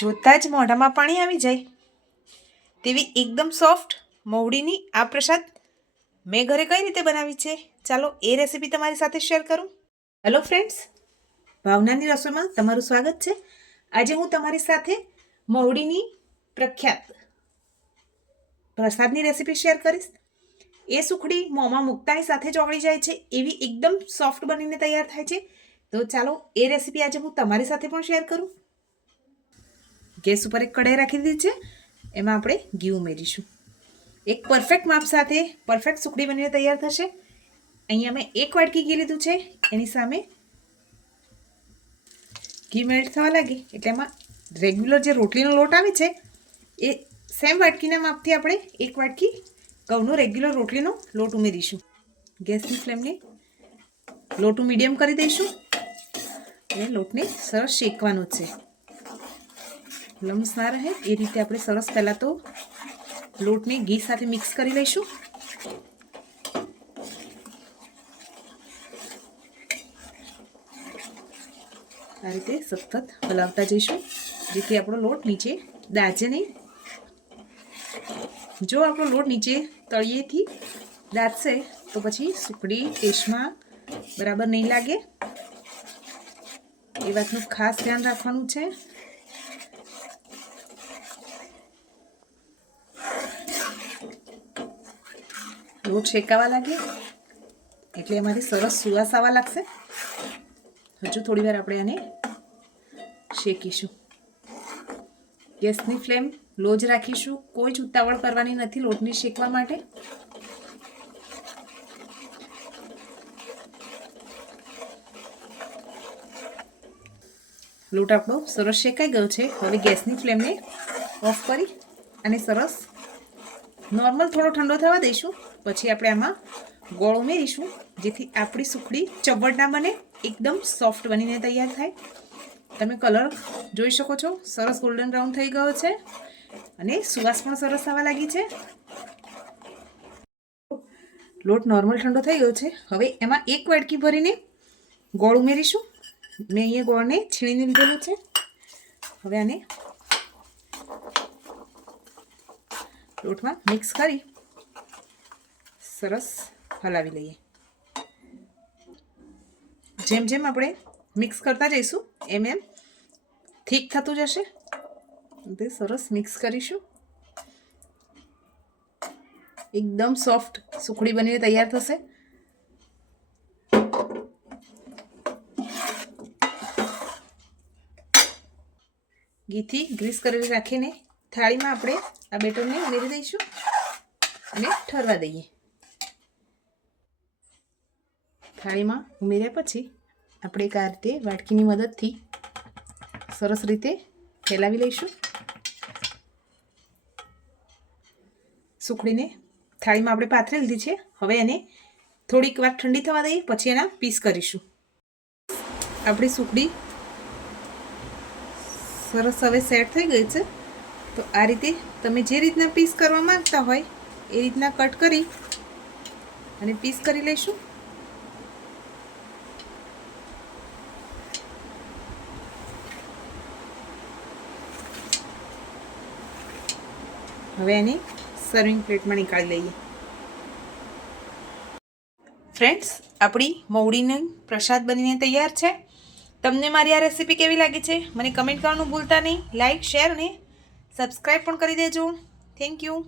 જોતાં જ મોઢામાં પાણી આવી જાય. તેવી એકદમ સોફ્ટ મવડીની આ પ્રસાદ મેં ઘરે કઈ રીતે બનાવી છે? ચાલો એ રેસીપી તમારી સાથે શેર કરું. હેલો ફ્રેન્ડ્સ ભાવનાની રસોઈમાં તમારું સ્વાગત છે. આજે હું તમારી સાથે મવડીની પ્રખ્યાત પ્રસાદની રેસીપી શેર કરીશ. એ સુખડી મોંમાં મૂકતાની સાથે જ ઓગળી જાય છે. એવી એકદમ સોફ્ટ બનીને તૈયાર થાય છે. તો ચાલો એ રેસીપી આજે હું તમારી સાથે પણ શેર કરું. ગેસ ઉપર એક કઢાઈ રાખી દીધી છે. એમાં આપણે ઘી ઉમેરીશું. એક પરફેક્ટ માપ સાથે પરફેક્ટ સુખડી બનીને તૈયાર થશે. અહીંયા મેં એક વાટકી ઘી લીધું છે. એની સામે ઘી મેલ્ટ થવા લાગે. એટલે એમાં રેગ્યુલર જે રોટલીનો લોટ આવે છે, એ સેમ વાટકીના માપથી આપણે એક વાટકી ઘઉંનો રેગ્યુલર રોટલીનો લોટ ઉમેરીશું. ગેસની ફ્લેમને લોટું મીડિયમ કરી દઈશું. અને લોટને સરસ શેકવાનો છે. લમ્સ ના રહે એ રીતે આપણે સરસ પહેલાં તો લોટને ઘી સાથે મિક્સ કરી લઈશું. આ રીતે સતત હલાવતા જઈશું. જેથી આપણો લોટ નીચે દાજે નહીં. જો આપણો લોટ નીચે તળિયેથી દાજશે, તો પછી સુકડી ટેસ્ટમાં બરાબર નહીં લાગે. એ વાતનું ખાસ ધ્યાન રાખવાનું છે. લોટ શેકાવા લાગે એટલે એમાંથી સરસ સુવાસ આવવા લાગશે. હજુ થોડી વાર આપણે આને શેકીશું. ગેસની ફ્લેમ લો જ રાખીશું. કોઈ જ ઉતાવળ કરવાની નથી લોટને શેકવા માટે. લોટ આપણો સરસ શેકાઈ ગયો છે. હવે ગેસની ફ્લેમને ઓફ કરી અને સરસ, નોર્મલ થોડો ઠંડો થવા દઈશું. પછી આપણે આમાં ગોળ ઉમેરીશું, જેથી આપણી સુખડી ચવડ બને, એકદમ સોફ્ટ બનીને તૈયાર થાય. તમે કલર જોઈ શકો છો, સરસ ગોલ્ડન બ્રાઉન થઈ ગયો છે અને સુવાસ પણ સરસ આવવા લાગી છે. લોટ નોર્મલ ઠંડો થઈ ગયો છે. હવે એમાં એક વાટકી ભરીને ગોળ ઉમેરીશું. મેં અહીંયા ગોળને છીણીને લીધેલું છે. હવે આને લોટમાં મિક્સ કરી સરસ હલાવી લઈએ. જેમ જેમ આપણે મિક્સ કરતા જઈશું, એમ એમ થીક થતું જશે. તે સરસ મિક્સ કરીશું. એકદમ સોફ્ટ સુખડી બનીને તૈયાર થશે. ઘીથી ગ્રીસ કરેલી રાખીને થાળીમાં આપણે આ બેટરને ઉમેરી દઈશું અને ઠરવા દઈએ. થાળીમાં ઉમેર્યા પછી આપણે એક આ રીતે વાટકીની મદદથી સરસ રીતે ફેલાવી લઈશું. સુખડીને થાળીમાં આપણે પાથરી લીધી છે. હવે એને થોડીક વાર ઠંડી થવા દઈએ, પછી એના પીસ કરીશું. આપણી સુખડી સરસ હવે સેટ થઈ ગઈ છે. તો આ રીતે તમે જે રીતના પીસ કરવા માંગતા હોય એ રીતના કટ કરી અને પીસ કરી લઈશું. હવે એને સર્વિંગ પ્લેટમાં નીકાળી લઈએ. ફ્રેન્ડ્સ આપણી મવડીની પ્રસાદ બનીને તૈયાર છે. તમને મારી આ રેસીપી કેવી લાગી છે? મને કમેન્ટ કરવાનું ભૂલતા નહીં. લાઇક શેર અને સબસ્ક્રાઈબ પણ કરી દેજો. Thank you